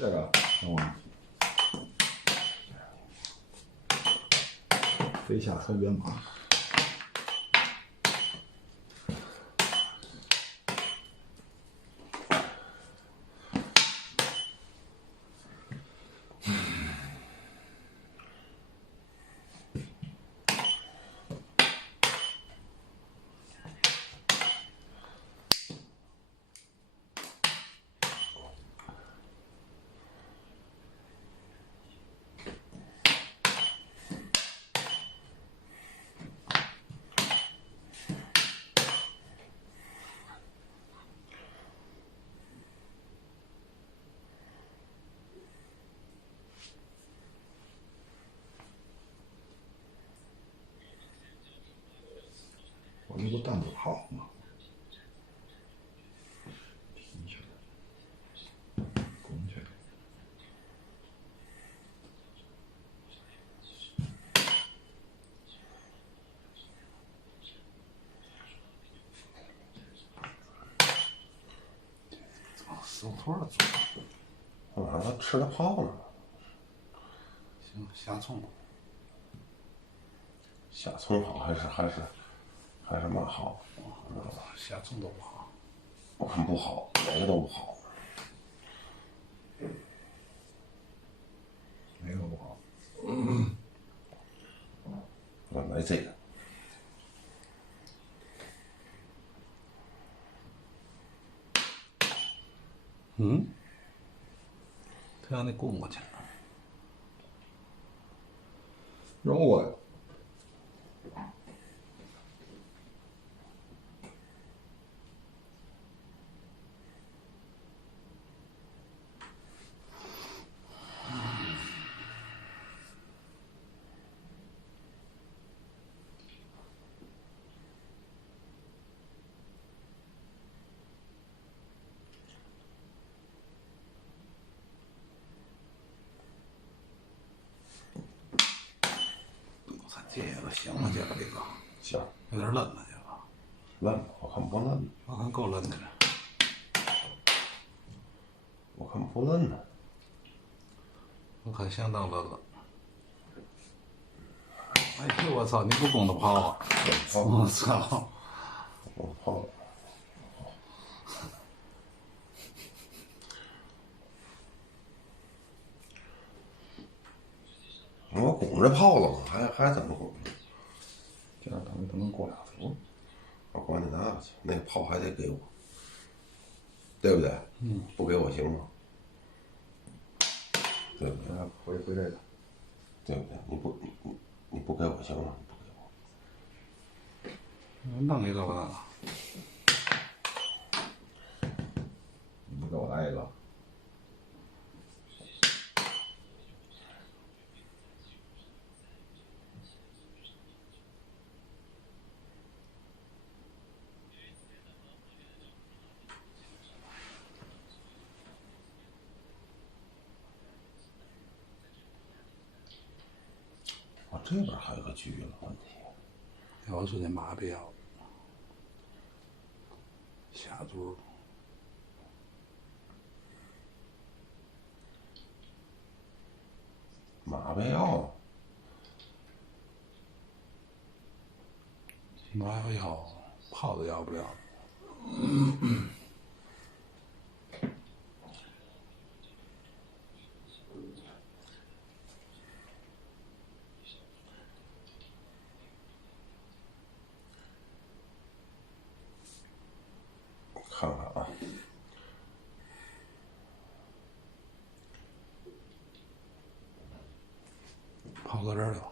这个没问题。飞下黑边马。我这不弹子炮吗？停下来，拱起来。死胡同了做。我让他吃了炮呢。行，下葱。下葱好还是蛮好？下葱都不好。我看不好，哪个都不好。哪个不好？我买这个。嗯？他让你滚过去了。绕过来。这个行了，这个行，有点嫩了，这个嫩，我看不嫩，我看够嫩的了。我看不嫩呢。我看相当嫩了。哎呦我操！你不拱的炮啊！我操！我炮。我拱着炮了吗？还怎么拱呢？这样等于他能过俩头。我管你那个去，那个炮还得给我，对不对？嗯。不给我行吗？对不对？回这个。对不对？你不给我行吗？你不给我。弄一个吧。你给我来一个。我这边还有个局了，问题。要是那马不要，下注。马不要。马要，炮子要不了。看看啊，炮搁这儿了，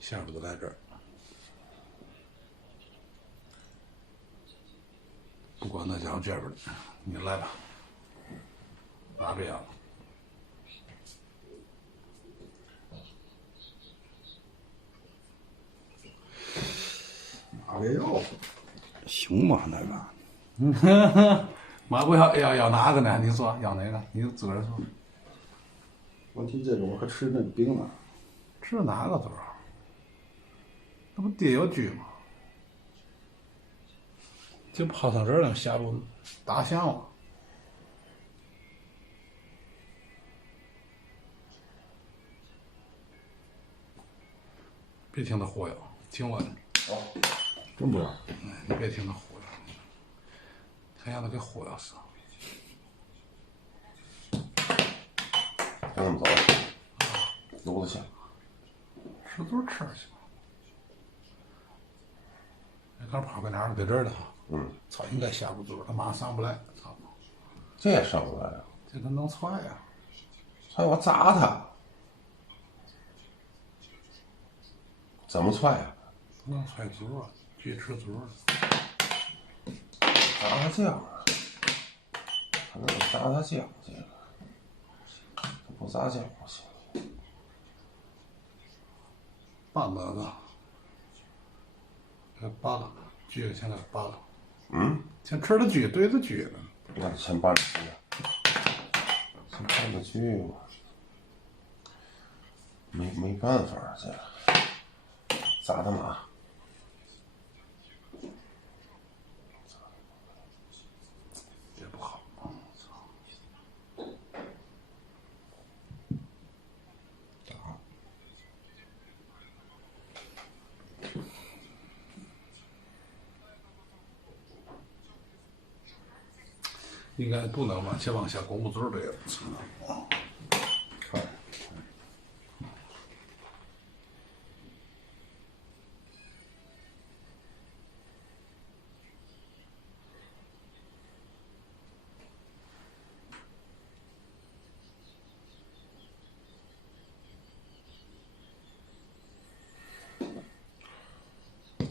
下边就在这儿。不管那家伙这边的，你来吧，马不要。马别要。行吧，那个。马不要哪个呢？你说要哪个？你自个儿说。问题这种还吃那饼呢。吃哪个多少？那不地有局吗？就跑上这儿了，下路打响了。别听他忽悠，听我的。哦，真不要。你别听他忽悠，他让他给忽悠死。就这么走，炉子下，吃嘴吃去。那刚跑跟哪儿？在这儿呢。操，应该下不住，他马上上不来。操，这也上不来啊！这他能踹呀？踹我砸他，怎么踹啊？不能踹足啊，锯吃足了。砸他酱啊！他那个砸他酱，这个他不砸酱不行。半个子，给扒了，锯先给扒了。先吃了锯，对着锯呢。那先搬着去，先搬着去吧。没办法，这个砸他妈！也不好。应该不能往下拱不住这个。看，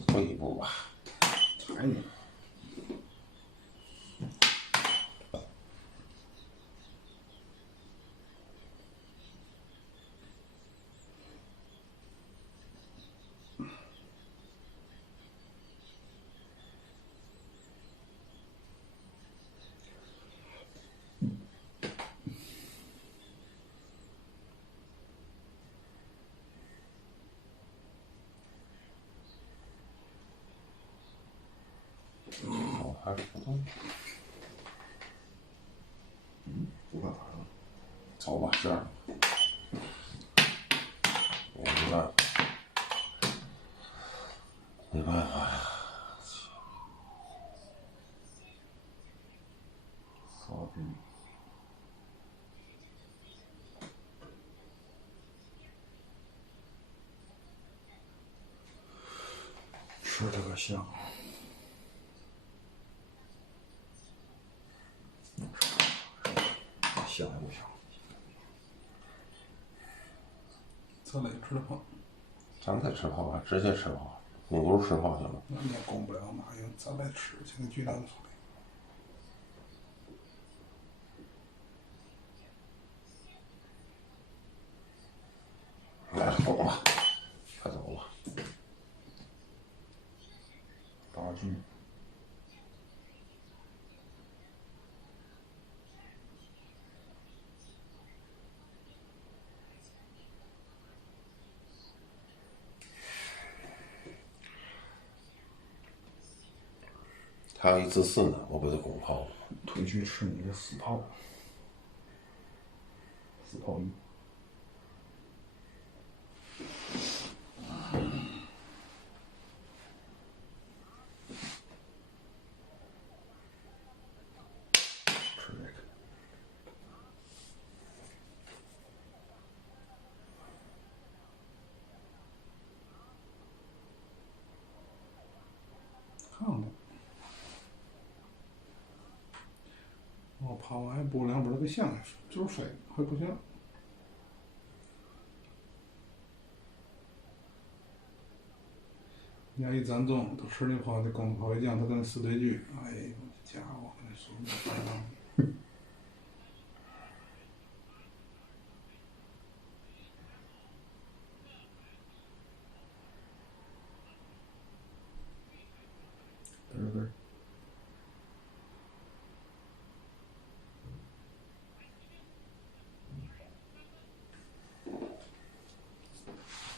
退一步吧。踩你。我还是不动。不干啥了？走吧，这样。我没办法，没办法呀。傻逼。吃这个香。香也不香。咱俩吃的胖，咱再吃泡吧，直接吃泡，用炉吃泡行了。那你也拱不了嘛，因为咱来吃，现在锯两出来。来，拱吧，快走吧。大锯。还有一自私呢，我把它拱泡了。退去吃你的死炮。死炮鱼。吃这个。看看。我泡完还补两本那个香，就是飞还不行。人家一赞众都吃那泡的公泡一酱，他跟四对锯，哎呦家伙，跟那手没法弄。嘚嘚。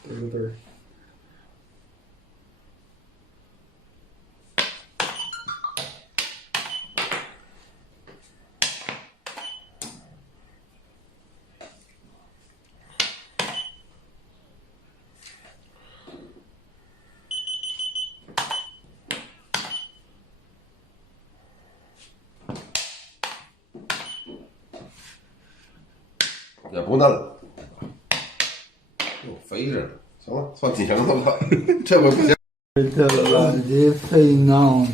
嘚嘚。也不嫩了，又肥着呢。行了，算你赢了吧，这回不行。这个的肥囊，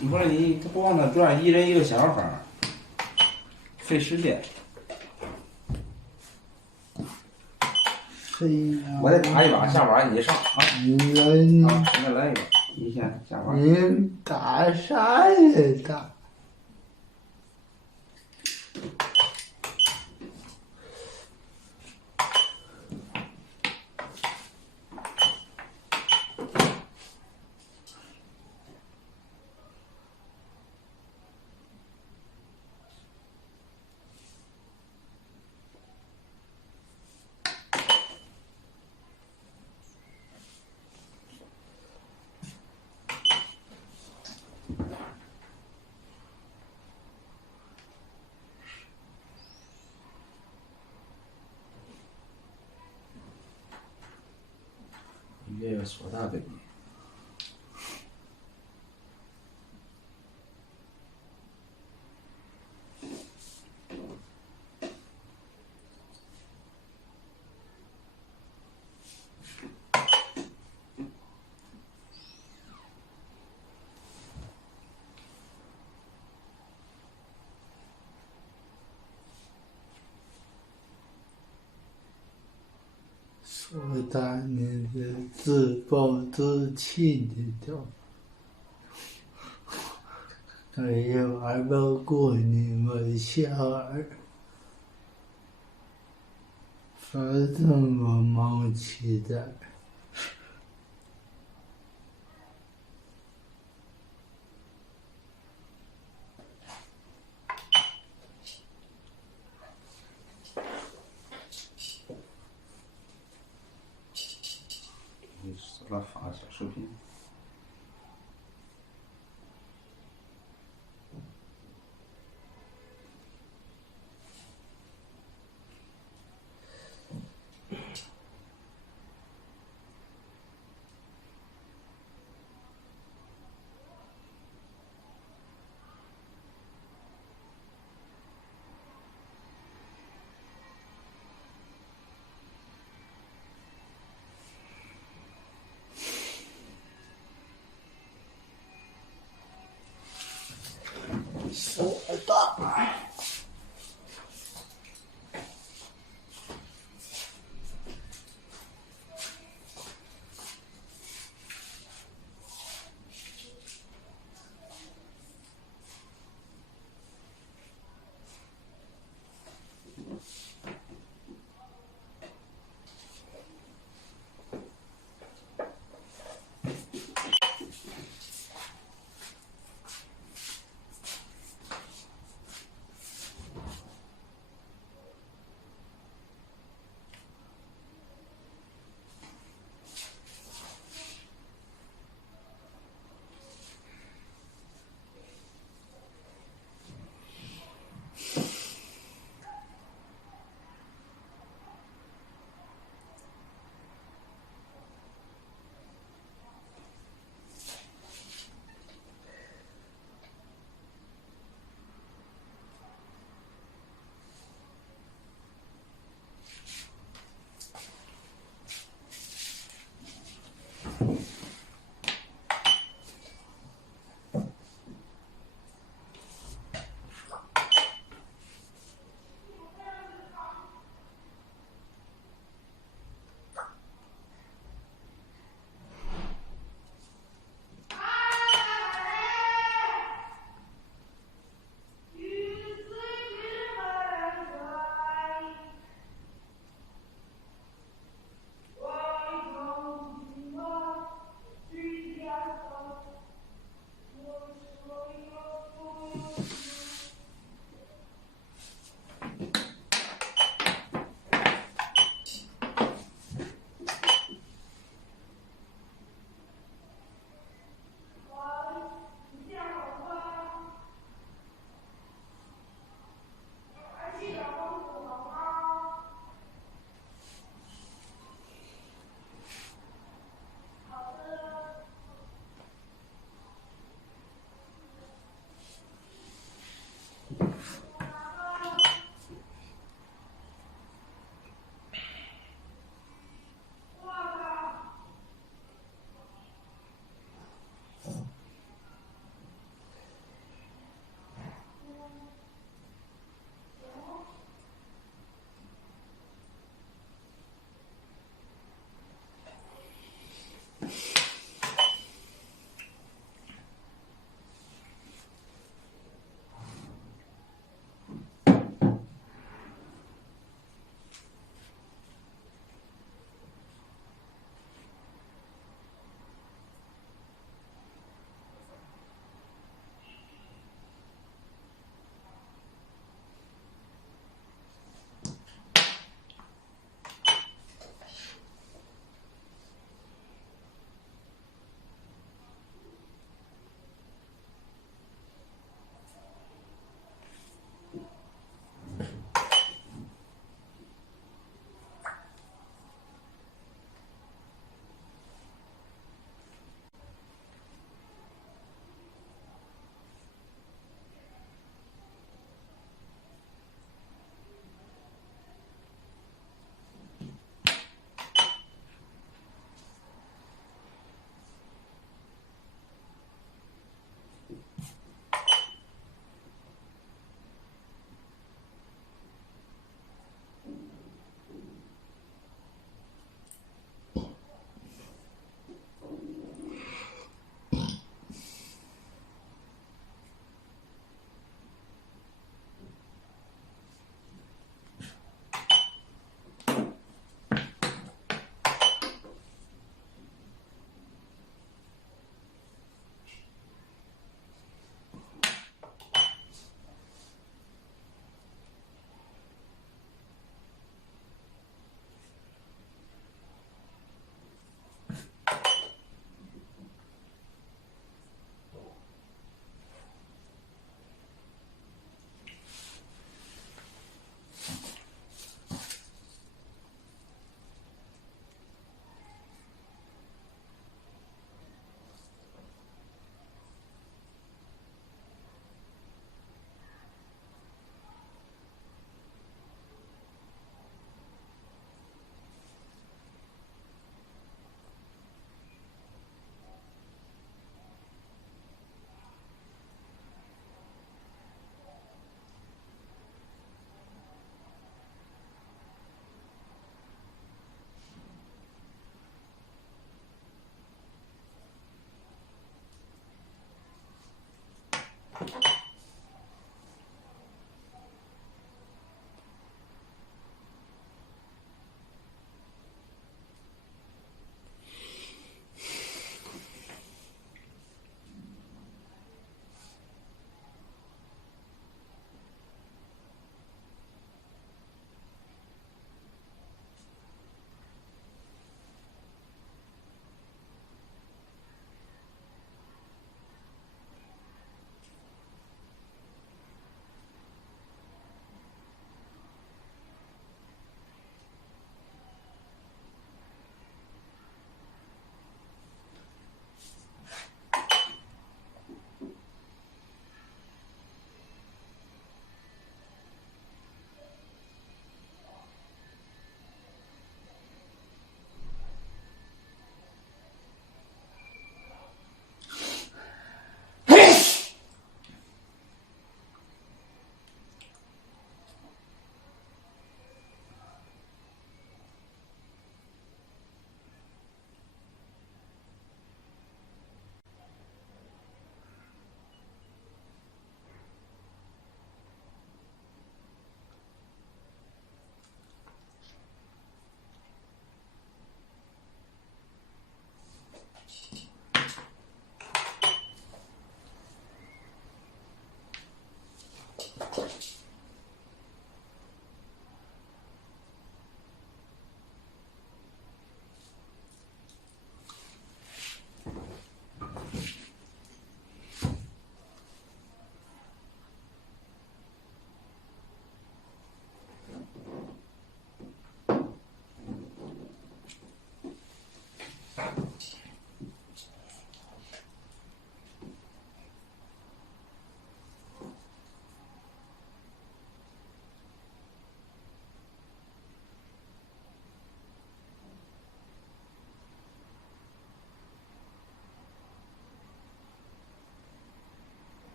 你不是你不往那转，一人一个小方，费时间。肥囊。我再打一把，下把你上啊！你啊，再来一个，你先下把。你打啥呀打？这个索大给你。说打你的自暴自弃的叫，哎呀，玩不过你们小孩，发这么忙期待。你给他发个小视频。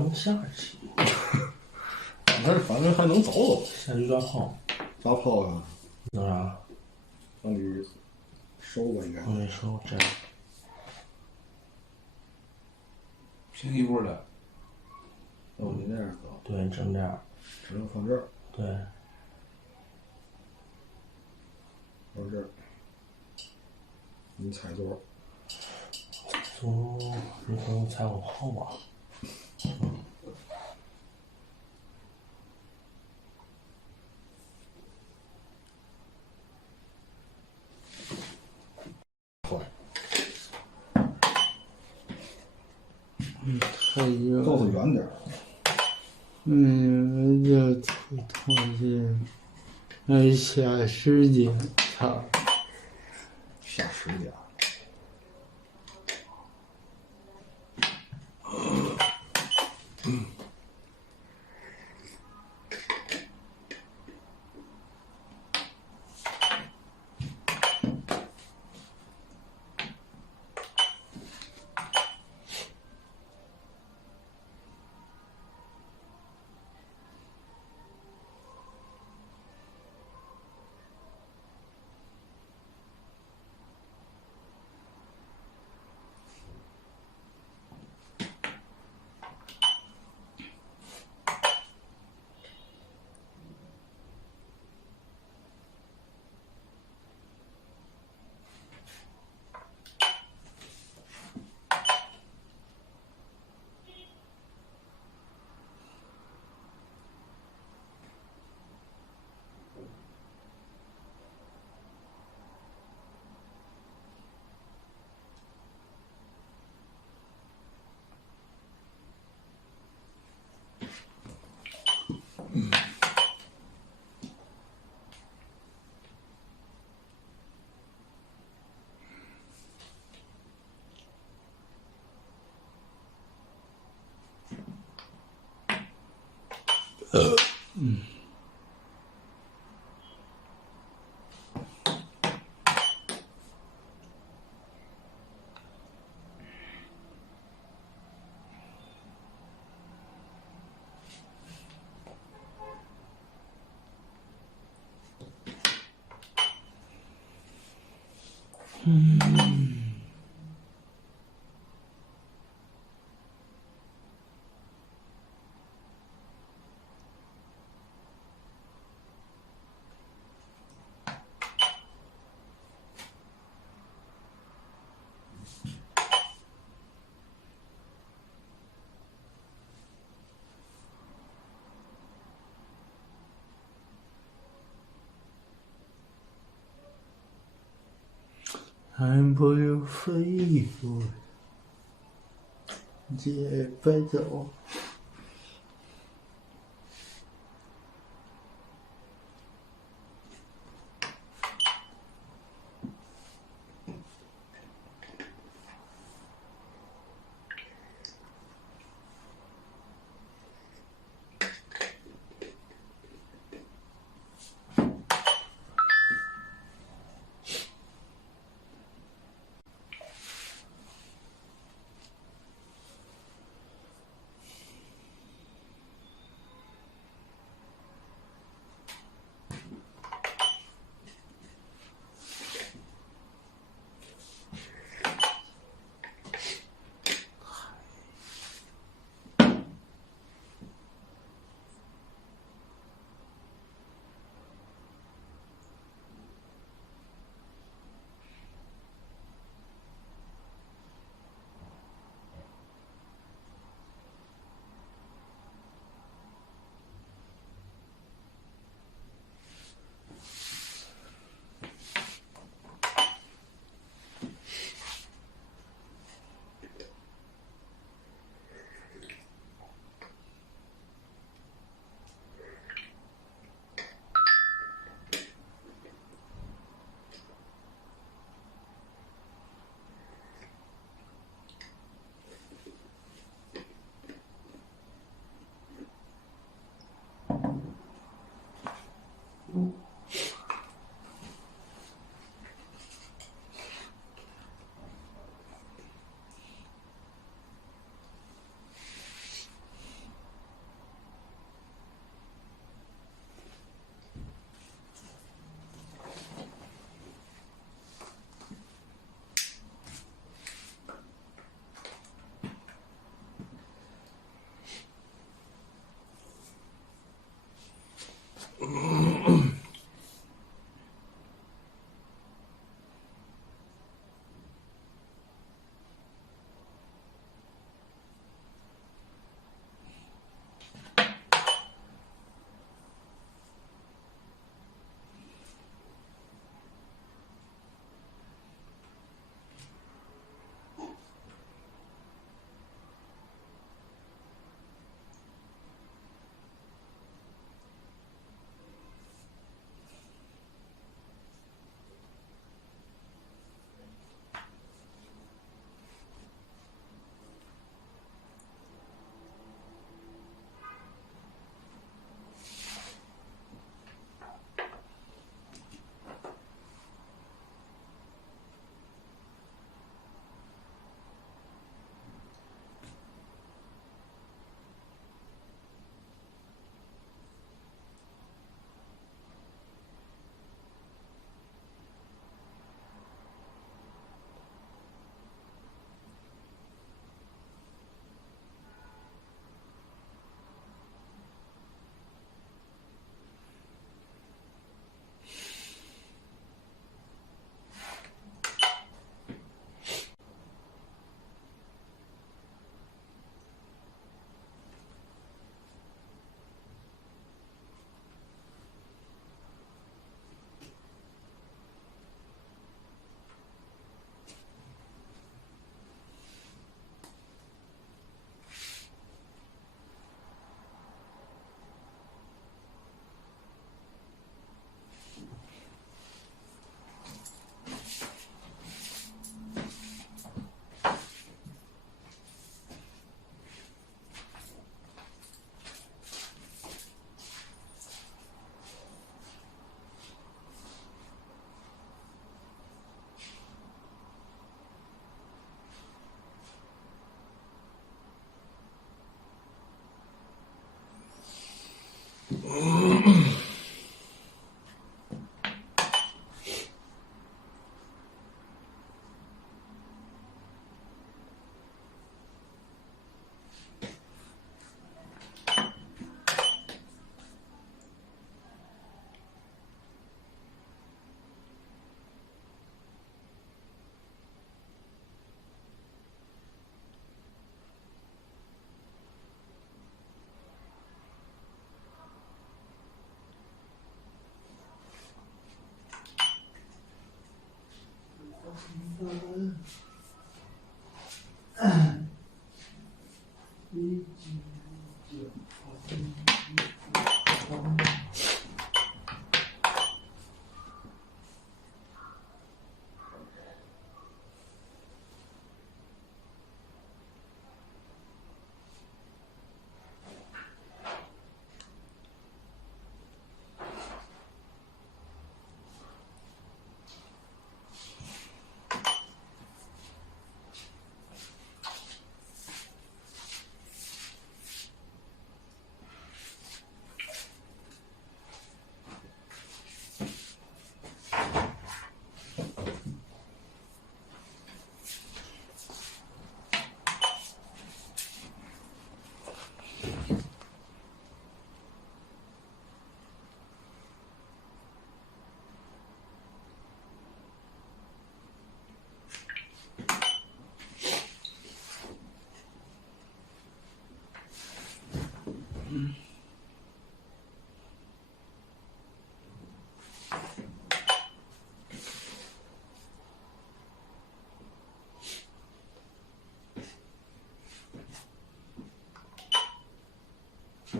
能下去，反正还能走走。下驴抓炮，抓炮啊，弄啥？让驴收吧应该。我跟你说，这样平底部的，哦，你那样走，对，整这样，只能放这儿，对，放这儿。你踩多少？你可能踩往后吧。还有豆子远点儿。这同学，下时间，操！下10点。俺不有肺腑，姐别走。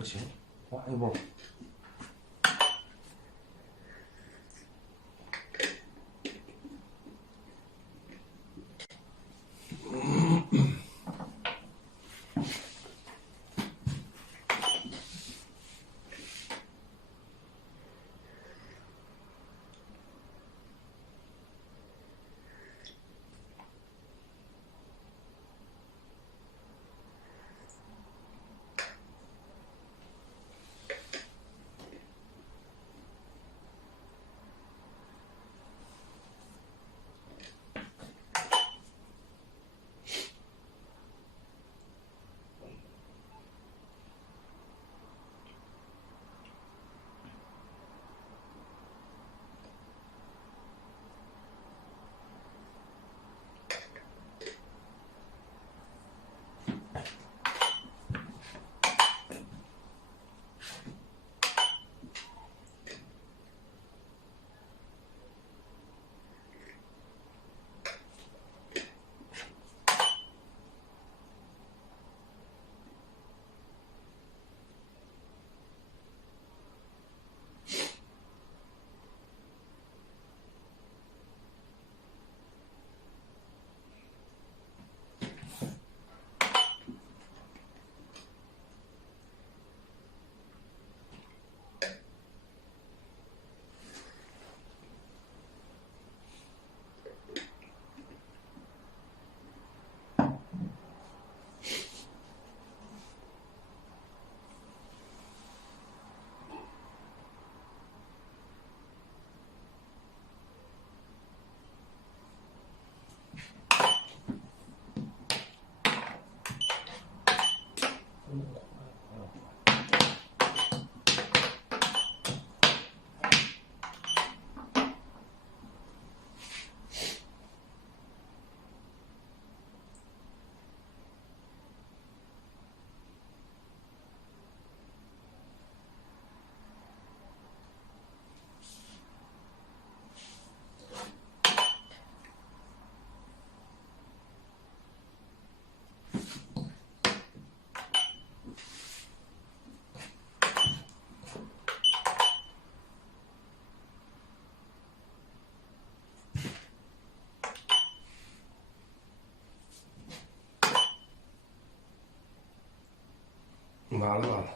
就行，挖一波。完了完了。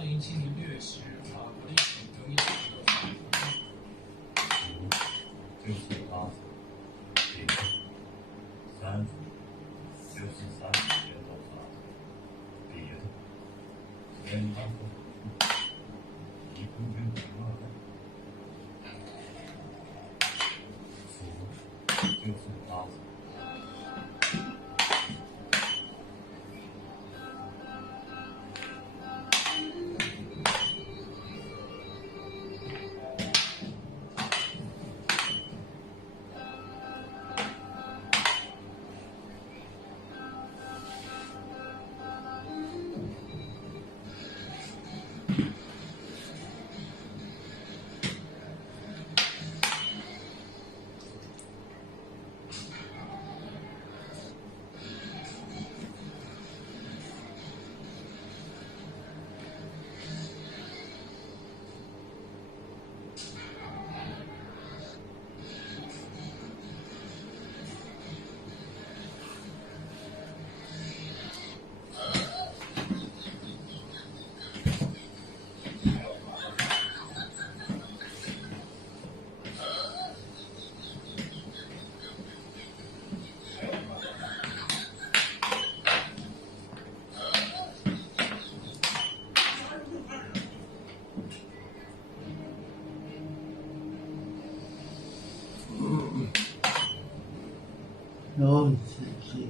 2017年6月10日，法国历史德意志就是八十，对30，就是30节多少？别的，连当中，一共就多少？就是八十。有自己。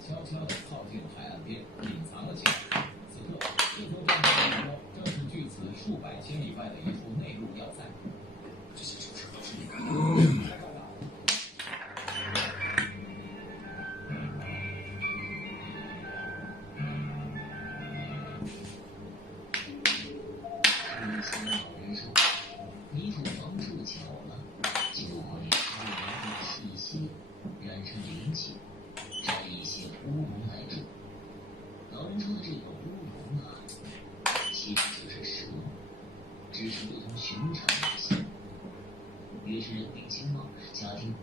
悄悄地靠近海岸边，隐藏了起来。此刻，这座战舰的目标正是距此数百千里外的一处内陆要塞。这些丑事都是你干的，太高大了。一些老人说：“你主横竖久了，就会突然的细心，染上灵气，摘一些乌龙来种。老人说的这个乌龙啊，其实就是蛇，只是不同寻常一些。越是人丁兴旺，家庭。”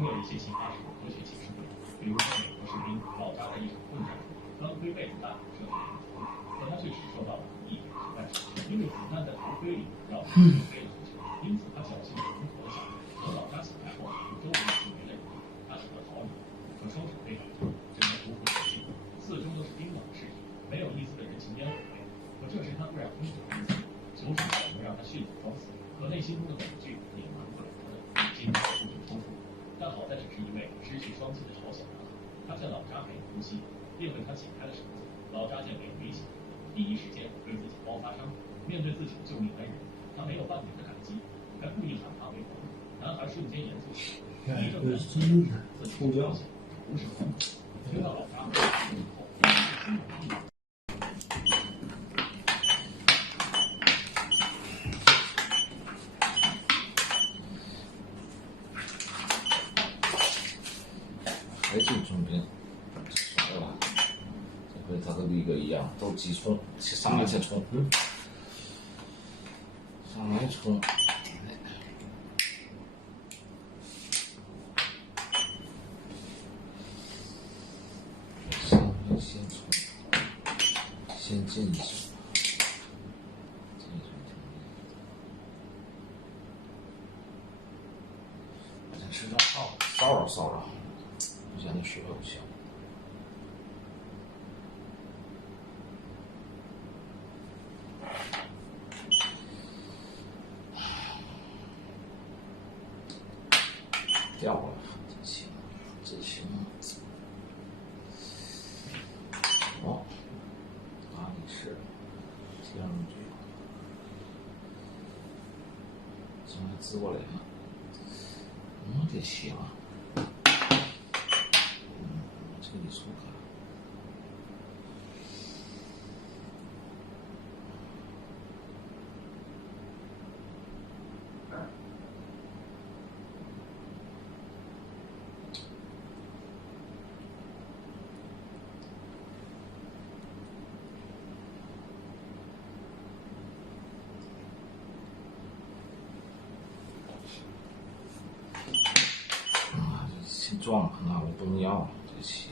总有一些奇葩是科学解释不了，比如说美国士兵老扎在一场混战中，当推背子弹射飞人头，可他确实受到了一点伤害，因为子弹在头盔里绕飞了出去，因此他侥幸从头下。等老扎醒来后，周围已经没了人，他只得逃离，可双手非常痛，只能苦苦前进，四周都是冰冷的尸体，没有一丝的人情烟火味。可这时他突然听懂了一次，求生本能让他迅速装死，可内心中的恐惧隐瞒不了他的，尽管不停冲突。但好在只是一位失去双亲的朝鲜男孩，他向老扎赔礼不息，并为他解开了绳子。老扎见没有危险，第一时间为自己包扎伤口。面对自己的救命恩人，他没有半点的感激，还故意喊他为朋友。男孩瞬间严肃起来，一正然自己的朝鲜不是朋友。听到老扎回来以后，心有异样。还就中兵，爽了吧？这回他和力哥一样，都急冲，上来先冲，上来冲。上来先冲，先进一手。先吃张骚扰。不像你学不行。掉了，这行。哦，哪里是？第二句，怎么滋过来了？这行。这里错开。这气壮，那我不能要这气。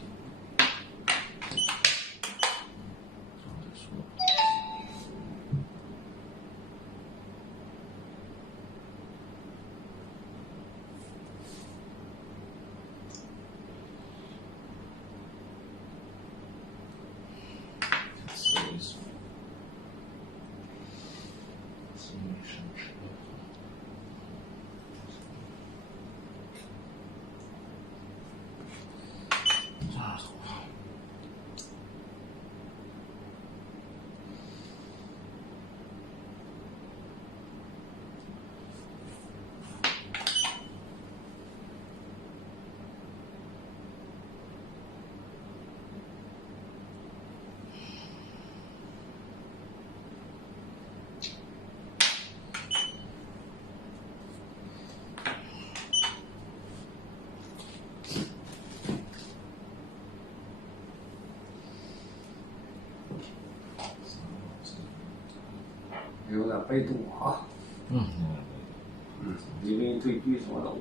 有点被动啊。嗯，因为对局什么都。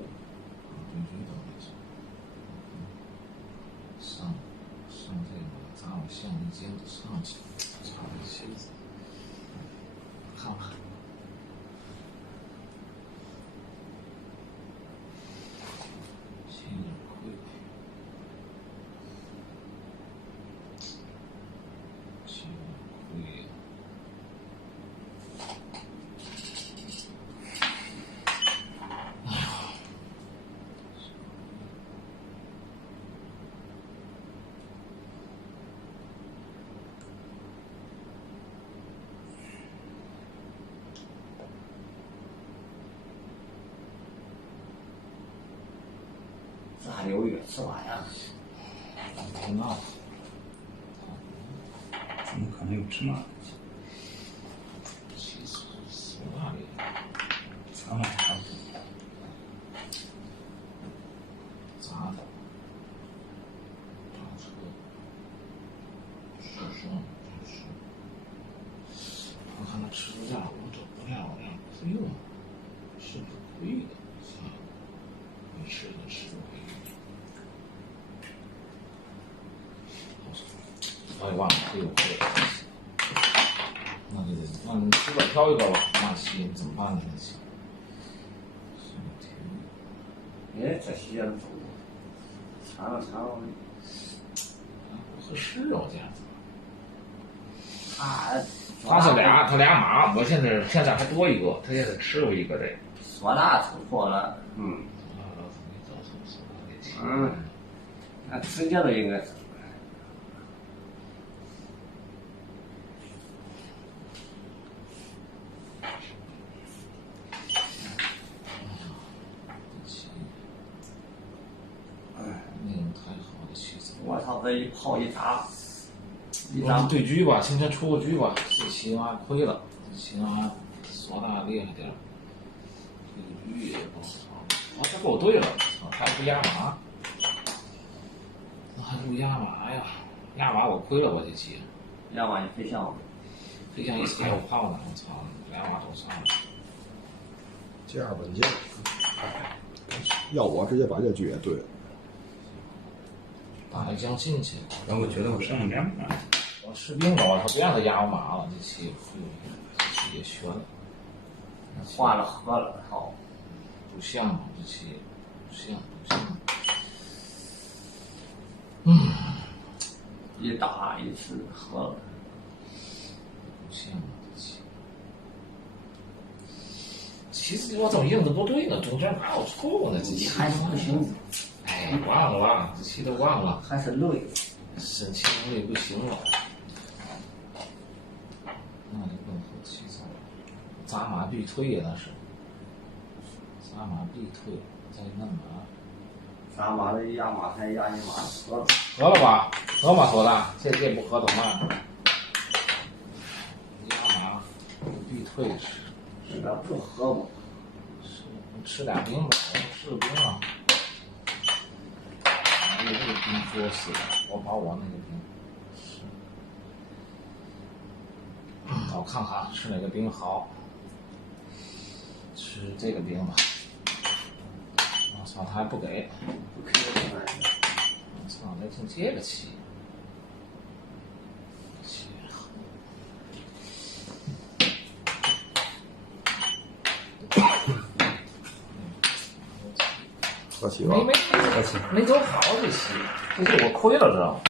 上这个，咱们橡皮筋上去，插个旗子，看看。心有点亏，心有点亏呀。这还犹豫吃完呀？不闹，怎么可能有芝麻？其实是那里，咱们差不多。咋的？打车，是就是。我看他吃的价，我找不了呀，亏了，是不是亏的？没吃的吃亏。我也忘了亏不亏了。那就得，那你随便挑一个吧，那棋你怎么办呢？这棋。哎，这些人走，尝了，不合适啊，这样子。他是他俩马，我现在还多一个，他现在吃了一个这。唢呐突破了，那直接都应该是。那种太好的棋子。我操，这一炮一砸，我们对局吧，今天出个局吧，这棋娃亏了，这棋娃唢呐厉害点儿，对局也不好。哦，这给我对了，操，还不压马，那还不压马呀？压马我亏了吧这棋。压马你飞象，飞象一踩我炮呢，我操，俩马都上了。这样稳健，要我直接把这局也对了。打一将进去，然后我觉得我上两把。我士兵吧，我不让他压我马了，这棋，这棋也悬了，化了合了，操！不像嘛，这棋不像。一打一次合了，不像嘛这棋。棋子我怎么用的不对呢？中间哪有错误呢？这棋还是不行。哎，忘了，这棋都忘了，还是累，申请能力不行了。那就更和棋走了，砸马必退呀，那是。砸马必退，再弄马。砸马的压马才压一马合了。合了吧？合吗？合的，这不合怎么办？压马必退是。是的，不合嘛。是，你吃俩兵吧，我士兵啊。那个兵作死了，我把我那个兵。我看看吃哪个兵好，吃这个兵吧。我操，他还不给，不给我我操，那就这个棋，喝起吧。没走好这棋，这是我亏了知道吗？